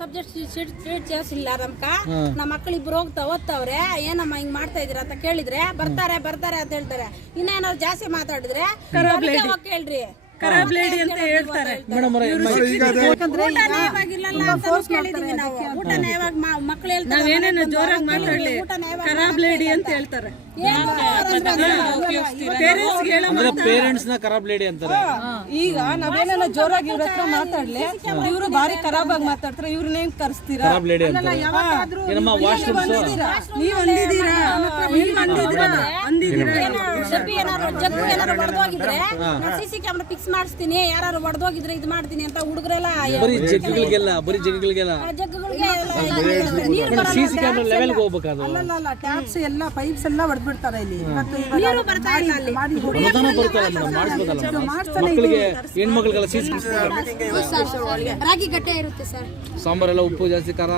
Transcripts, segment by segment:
Subject seat ಸೇರಿಸಿಲ್ಲ ನಮ್ಮ ಮಕ್ಕಳು ಇಬ್ರು ಓದ್ತಾವ್ರೆ ಏನಮ್ಮ ಹಿಂಗ್ ಮಾಡ್ತಾ ಇದೀರ ಅಂತ ಕೇಳಿದ್ರೆ ಬರ್ತಾರೆ ಅಂತ ಹೇಳ್ತಾರೆ. ಇನ್ನೇನಾದ್ರು ಜಾಸ್ತಿ ಮಾತಾಡಿದ್ರೆ ಕೇಳ್ರಿ ಕರಾಬ್ಲೇಡಿ ಅಂತ ಹೇಳ್ತಾರೆ. ನಾವೇನೇನು ಜೋರಾಗಿ ಮಾತಾಡ್ಲಿ ಕರಾಬ್ಲೇಡಿ ಅಂತ ಹೇಳ್ತಾರೆ. ಪೇರೆಂಟ್ಸ್ ನ ಕರಾಬ್ಲೇಡಿ ಅಂತಾರೆ. ಈಗ ನಾವೇನೇನೋ ಜೋರಾಗಿ ಇವ್ರ ಹತ್ರ ಮಾತಾಡ್ಲಿ ಇವ್ರು ಬಾರಿ ಖರಾಬ್ ಆಗಿ ಮಾತಾಡ್ತಾರೆ. ಇವ್ರನ್ನೇನ್ ಕರ್ಸ್ತೀರಾ? ನೀವ್ ಸಿಸಿ ಕ್ಯಾಮ್ರಾ ಫಿಕ್ಸ್ ಮಾಡಿಸ್ತೀನಿ, ಯಾರು ಹೊಡೆದೋಗಿದ್ರೆ ಇದು ಮಾಡ್ತೀನಿ ಅಂತ ಹುಡುಗರೆಲ್ಲ ಟ್ಯಾಪ್ಸ್ ಎಲ್ಲ ಪೈಪ್ಸ್ ಎಲ್ಲ ಹೊಡೆದ್ಬಿಡ್ತಾರೆ ಇಲ್ಲಿ. ರಾಗಿ ಗಟ್ಟೆ ಇರುತ್ತೆ ಸರ್. ಸಾಂಬಾರೆಲ್ಲ ಉಪ್ಪು ಜಾಸ್ತಿ, ಖಾರ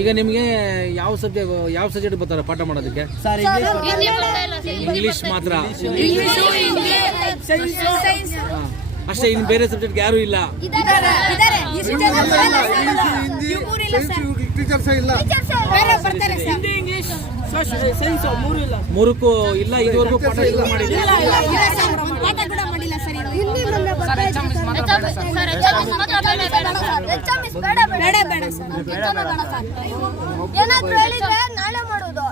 ಈಗ ನಿಮ್ಗೆ ಯಾವ ಸಬ್ಜೆಕ್ಟ್ ಬರ್ತಾರೆ ಪಾಠ ಮಾಡೋದಕ್ಕೆ? ಇಂಗ್ಲಿಷ್ ಮಾತ್ರ ಅಷ್ಟೇ, ಇನ್ನು ಬೇರೆ ಸಬ್ಜೆಕ್ಟ್ ಯಾರು ಇಲ್ಲ? ಮೂರಕ್ಕೂ ಇಲ್ಲ, ಇದುವರೆಗೂ ಪಾಠ ಇಲ್ಲ ಮಾಡಿಲ್ಲ. ಏನಾದ್ರು ಹೇಳಿದ್ರೆ ನಾಳೆ ಮಾಡೋದು.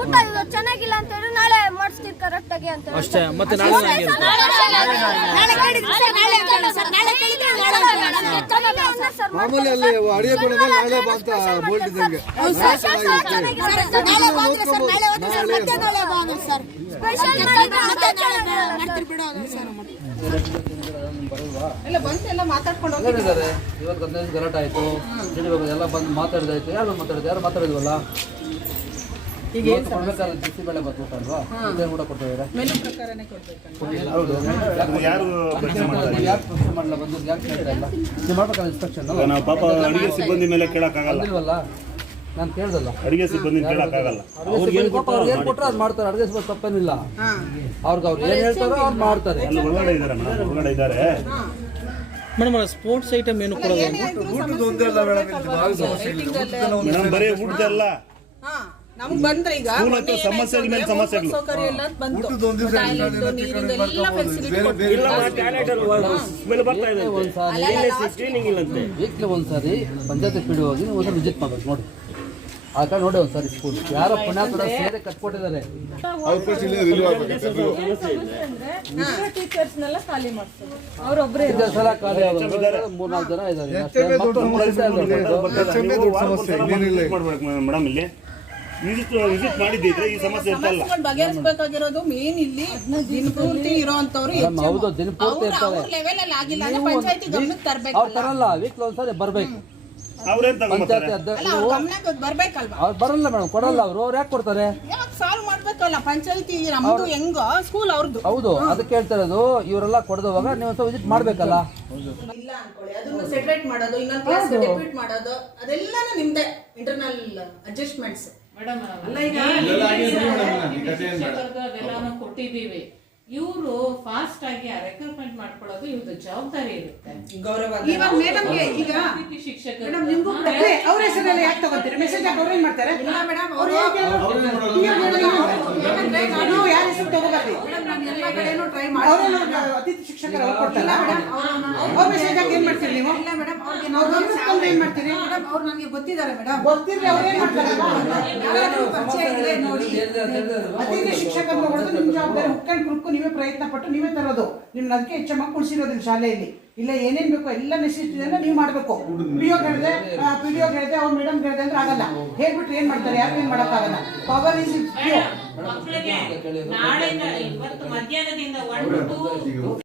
ಊಟ ಚೆನ್ನಾಗಿಲ್ಲ ಅಂತ ಹೇಳಿ ನಾಳೆ ಮಾಡಿಸ್ತೀವಿ ಕರೆಕ್ಟ್ ಆಗಿ ಅಂತ ಅಷ್ಟೇ. ಮತ್ತೆ ನಾಳೆ ಮಾಮೂಲಿ ಅಲ್ಲಿ ಅಡಿಗೆ ಕೊಡೋದು ನಾಳೆ ಬಂತ ಬೋಲ್ಟ್ ಇದ್ದಂಗೆ ಇವತ್ತು 15 ಗಲಾಟೆ ಆಯ್ತು, ಎಲ್ಲ ಬಂದು ಮಾತಾಡಿದಾಯ್ತು. ಯಾರು ಮಾತಾಡಿದ್ವಲ್ಲ? ಈಗ ಬಿಸಿಬೇಳೆ ಬಾತ್ ಕೊಟ್ಟಲ್ವಾ, ಕೂಡ ಕೊಟ್ಟಿದ್ದಾರೆ. ಮಾಡಲ್ಲ ಬಂದು ಯಾಕೆ ಕೇಳ್ತಾ ಇಲ್ಲ? ನೀವು ಮಾಡ್ಬೇಕಲ್ಲ ಇನ್ಸ್ಟ್ರಕ್ಷನ್. ಅಡಿಗೆ ಸಿಬ್ಬಂದಿ ಮೇಲೆ ಕೇಳಕ್ಕಾಗಲ್ಲ. ನಾನು ಕೇಳ್ದಲ್ಲ, ಅಡಿಗೆ ಸಿಬ್ಬಂದಿ ಕೇಳಕ್ಕಾಗಲ್ಲ. ಏನ್ ಕೊಟ್ಟರು ಅದು ಮಾಡ್ತಾರೆ. ಅಡಿಗೆ ಸಿಬ್ಬಂದಿ ತಪ್ಪೇನಿಲ್ಲ. ಅವ್ರು ಏನ್ ಹೇಳ್ತಾರೋ ಅವ್ರು ಮಾಡ್ತಾರೆ. ಒಳಗಡೆ ಇದ್ದಾರೆ ಮೇಡಮ್. ಸ್ಪೋರ್ಟ್ಸ್ ಐಟಮ್ ಏನು ಕೊಡೋದು? ಮೇಡಮ್ ಬರೀ ಊಟದಲ್ಲ, ನಮ್ಗೆ ಬಂದ್ರೆ ಈಗ ಸಮಸ್ಯೆಗಳ ಮೇಲೆ ಸಮಸ್ಯೆಗಳು. ವೀಕ್ಲಿ ಒಂದ್ಸಾರಿ ಪಂಚಾಯತ್ ಪಿಡಿ ಹೋಗಿ ಒಂದ್ಸರಿ ವಿಸಿಟ್ ಮಾಡ್ಬೇಕು ನೋಡಿ. ಆ ಕಡೆ ನೋಡಿ ಒಂದ್ಸರಿ ಸ್ಕೂಲ್ ಯಾರೋ ಪುಣ್ಯಾತ್ಮರ ಸೇರೆ ಕಟ್ಕೊಟ್ಟಿದ್ದಾರೆ. ಟೀಚರ್ಸ್ನೆಲ್ಲ ಖಾಲಿ ಮಾಡ್ತಾರೆ. ಅವರೊಬ್ಬರೇ ಸಲ ಖಾಲಿ 3-4 ಜನ ಇದ್ದಾರೆ. ಮೇಡಮ್ ಇಲ್ಲಿ ವಿಸಿಟ್ ಮಾಡಿದ್ದಿದ್ರೆ ಈ ಸಮಸ್ಯೆ ಇರ್ತಲ್ಲ. ಬಗೆಹರಿಸಬೇಕಾಗಿರೋದು ಮೇನ್ ಇಲ್ಲಿ ದಿನಪೂರ್ತಿ ಇರೋಂತವ್ರು. ಹೌದು, ದಿನಪೂರ್ತಿ ಇರ್ತಾರೆ. ಅವ್ರು ತರಲ್ಲ, ವೀಕ್ಲಿ ಒಂದ್ಸರಿ ಬರ್ಬೇಕು. ಪಂಚಾಯತಿ ಅವ್ರು ಬರಲ್ಲ ಮೇಡಮ್, ಕೊಡಲ್ಲ. ಅವ್ರು ಯಾಕೆ ಕೊಡ್ತಾರೆ? ಸಾಲ್ವ್ ಮಾಡ್ಬೇಕಲ್ಲ ಪಂಚಾಯತಿ. ನಮ್ದು ಹೆಂಗ ಸ್ಕೂಲ್ ಅವ್ರದ್ದು. ಹೌದು, ಅದಕ್ಕೆ ಹೇಳ್ತಿರೋದು. ಇವರೆಲ್ಲ ಕೊಡದವಾಗ ನೀವು ಒಂದ್ಸಲ ವಿಸಿಟ್ ಮಾಡ್ಬೇಕಲ್ಲ. ಇಲ್ಲ ಅನ್ಕೊಳ್ಳಿ, ಅದನ್ನ ಸೆಪರೇಟ್ ಮಾಡೋದು, ಇನ್ನೊಂದು ಕ್ಲಾಸ್ ಡೆಪ್ಯೂಟ್ ಮಾಡೋದು, ಅದೆಲ್ಲನೂ ನಿಮ್ದೆ ಇಂಟರ್ನಲ್ ಅಡ್ಜಸ್ಟ್ಮೆಂಟ್ಸ್. ಅದೆಲ್ಲಾನು ಕೊಟ್ಟಿದ್ದೀವಿ. ಇವರು ಫಾಸ್ಟ್ ಆಗಿ ರೆಕ್ರೂಟ್ಮೆಂಟ್ ಮಾಡ್ಕೊಳ್ಳೋದು ಇವ್ರದ್ದು ಜವಾಬ್ದಾರಿ ಇರುತ್ತೆ. ಇವಾಗ ಮೇಡಮ್ಗೆ ಈಗ ಶಿಕ್ಷಕರು ಅವ್ರ ಹೆಸರಲ್ಲಿ ಯಾಕೆ ತಗೋತೀರಿ? ಮೆಸೇಜ್ ಹಾಕಿ ಅವ್ರು ಏನ್ ಮಾಡ್ತಾರೆ? ಇಲ್ಲ ಮೇಡಮ್, ಅವ್ರು ಯಾರ ಹೆಸರು ತಗೋಬಾರ್ದು. ಅತಿಥಿ ಶಿಕ್ಷಕರು ಅವ್ರು ಕೊಡ್ತಾರ. ಅವ್ರ ಮೆಸೇಜ್ ಹಾಕಿ ಏನ್ ಮಾಡ್ತೀರಿ ನೀವು? ಇಲ್ಲ ಮೇಡಮ್, ಅವ್ರಿಗೆ ಏನ್ ಮಾಡ್ತೀರಿ? ಅವ್ರು ನನಗೆ ಗೊತ್ತಿದ್ದಾರೆ ಮೇಡಮ್. ಗೊತ್ತಿದ್ರೆ ಅವ್ರು ಏನ್ ಮಾಡ್ತಾರೆ? ನೋಡಿ, ಅತಿಥಿ ಶಿಕ್ಷಕರು ತಗೊಳ್ಳೋದು ನಿಮ್ ಜವಾಬ್ದಾರಿ. ಹುಕ್ಕಂಡ್ ಕುರುಕು ನೀವೇ ಪ್ರಯತ್ನ ಪಟ್ಟು ನೀವೇ ತರೋದು. ನಿಮ್ನ ಅದಕ್ಕೆ ಹೆಚ್ಚು ಮಕ್ಕಳು ಉಳಿಸಿರೋದು ಶಾಲೆಯಲ್ಲಿ. ಇಲ್ಲ ಏನೇನ್ ಬೇಕು ಎಲ್ಲ ನೆಸಿಟಿ ನೀವು ಮಾಡ್ಬೇಕು. ಪಿಡಿಒ ಹೇಳಿದೆ ಅವ್ರ ಮೇಡಮ್ ಹೇಳಿದೆ ಅಂದ್ರೆ ಆಗಲ್ಲ. ಹೇಳ್ಬಿಟ್ರೆ ಏನ್ ಮಾಡ್ತಾರೆ? ಯಾರು ಏನ್ ಮಾಡಕ್ಕಾಗಲ್ಲ. ಪವರ್ ಈಸ್ ಮಕ್ಕಳಿಗೆ ನಾಳೆಯಿಂದ ಇವತ್ತು ಮಧ್ಯಾಹ್ನದಿಂದ 1 to 2